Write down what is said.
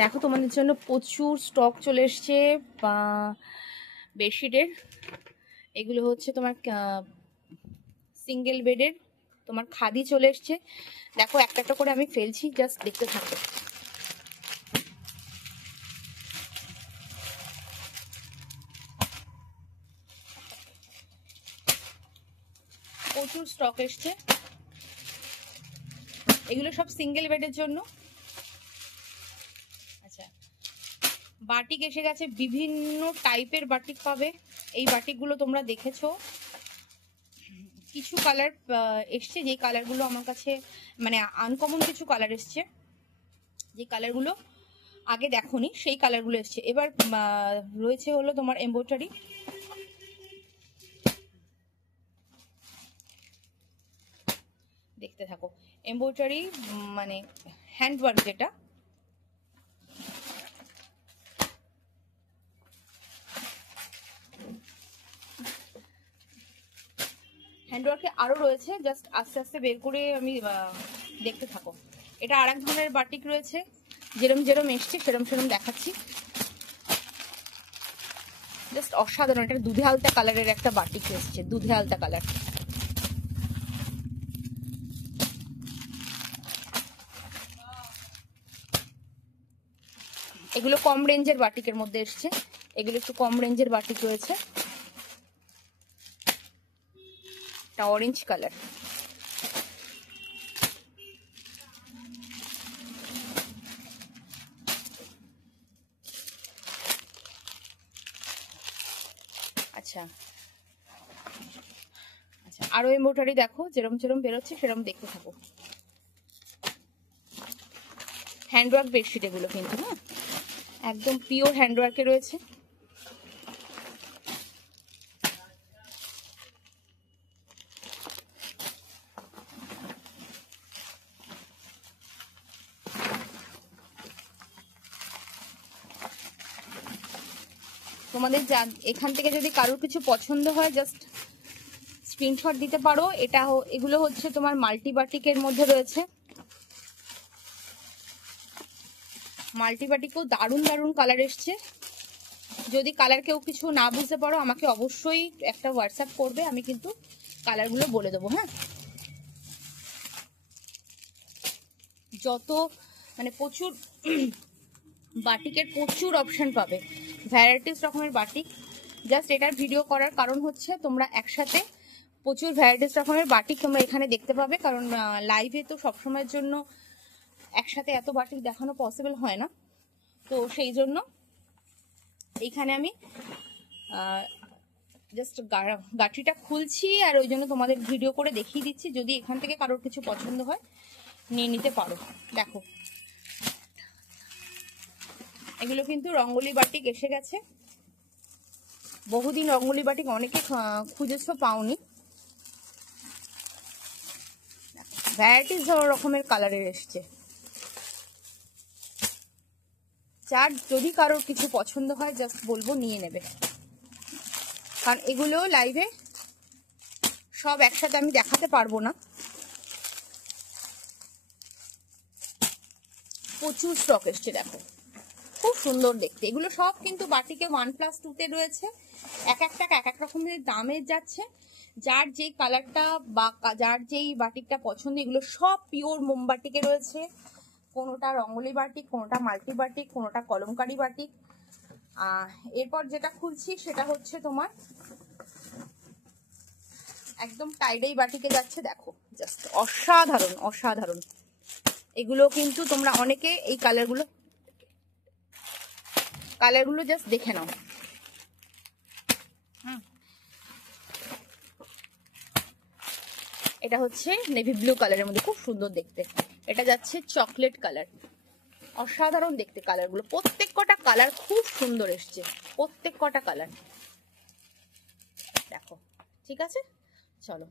দেখো তোমাদের জন্য প্রচুর স্টক চলে এসছে বেডশিটের। এগুলো হচ্ছে তোমার সিঙ্গেল বেডের, তোমার খাদি চলে এসছে। দেখো একটা একটা করে আমি ফেলছি, জাস্ট দেখতে থাকো। প্রচুর স্টক এসছে, এগুলো সব সিঙ্গেল বেডের জন্য। আচ্ছা, বাটিক এসে গেছে, বিভিন্ন টাইপের বাটিক পাবে। এই বাটিকগুলো তোমরা দেখেছো, কিছু কালার এসছে, যে কালারগুলো আমার কাছে মানে আনকমন কিছু কালার এসছে, যে কালারগুলো আগে দেখোনি সেই কালারগুলো এসছে। এবার রয়েছে হলো তোমার এমব্রয়ডারি, দেখতে থাকো। এমব্রয়ডারি মানে হ্যান্ডওয়ার্ক, যেটা হ্যান্ডওয়ার্কে আরো রয়েছে, জাস্ট আস্তে আস্তে বের করে আমি দেখতে থাকো। এটা আর এক ধরনের বাটিক রয়েছে, যেরম যেরম এসছে সেরম সেরম দেখাচ্ছি। জাস্ট অসাধারণ, এটা দুধে আলতা কালারের একটা বাটিক এসছে, দুধে আলতা কালার। এগুলো কম রেঞ্জের বাটিকের মধ্যে এসছে, এগুলো একটু কম রেঞ্জের বাটিক রয়েছে। এটা অরেঞ্জ কালার, আচ্ছা আচ্ছা, আরো এমব্রয়ডারি দেখো, যেরম যেরম বেরোচ্ছে সেরম দেখতে থাকো। হ্যান্ডওয়ার্ক বেডশিট এগুলো কিন্তু, হ্যাঁ একদম পিওর হ্যান্ডওয়ার্কে রয়েছে। তোমাদের এখান থেকে যদি কারোর কিছু পছন্দ হয়, জাস্ট স্ক্রিনশট দিতে পারো। এটা এগুলো হচ্ছে তোমার মাল্টি বাটিকের মধ্যে রয়েছে। মাল্টি বাটিকেও দারুণ দারুণ কালার এসছে। যদি কালার কেউ কিছু না বুঝতে পারো, আমাকে অবশ্যই একটা হোয়াটসঅ্যাপ করবে, আমি কিন্তু কালারগুলো বলে দেবো। হ্যাঁ, যত মানে প্রচুর বাটিকের প্রচুর অপশন পাবে, ভ্যারাইটিস রকমের বাটিক। জাস্ট এটার ভিডিও করার কারণ হচ্ছে তোমরা একসাথে প্রচুর ভ্যারাইটিস রকমের বাটিক তোমরা এখানে দেখতে পাবে, কারণ লাইভে তো সবসময়ের জন্য একসাথে এত বাটিক দেখানো পসিবল হয় না। তো সেই জন্য এইখানে আমি জাস্ট গাঁটরিটা খুলছি, আর ওই জন্য তোমাদের ভিডিও করে দেখিয়ে দিচ্ছি। যদি এখান থেকে কারোর কিছু পছন্দ হয় নিয়ে নিতে পারো। দেখো, এগুলো কিন্তু রঙ্গোলি বাটিক এসে গেছে। বহুদিন রঙ্গোলি বাটিক অনেকে খুঁজেছো, পাওনি। ভ্যারাইটিস রকমের কালারের এসছে। যার যদি কারোর কিছু পছন্দ হয় জাস্ট বলবো নিয়ে নেবে, কারণ এগুলো লাইভে সব একসাথে আমি দেখাতে পারবো না। প্রচুর স্টক এসছে, দেখো খুব সুন্দর দেখতে। এগুলো সব কিন্তু বাটিকে 1+2-তে রয়েছে। এক একটা এক এক রকমের দামে যাচ্ছে। যার যেই কালারটা বা যার যেই বাটিকটা পছন্দ, এগুলো সব পিওর মোমবাটিকে রয়েছে। কোনোটা রঙ্গোলি বাটিক, কোনোটা মাল্টি বাটিক, কোনোটা কলমকারি বাটিক। এরপর যেটা খুলছি সেটা হচ্ছে তোমার একদম টাইডাই বাটিকে যাচ্ছে। দেখো জাস্ট অসাধারণ অসাধারণ। এগুলো কিন্তু তোমরা অনেকে এই কালারগুলো জাস্ট দেখে নাও। এটা হচ্ছে নেভি ব্লু কালারের মধ্যে, খুব সুন্দর দেখতে। এটা যাচ্ছে চকলেট কালার, অসাধারণ দেখতে কালারগুলো। প্রত্যেক কটা কালার খুব সুন্দর এসছে, প্রত্যেক কটা কালার। দেখো, ঠিক আছে, চলো।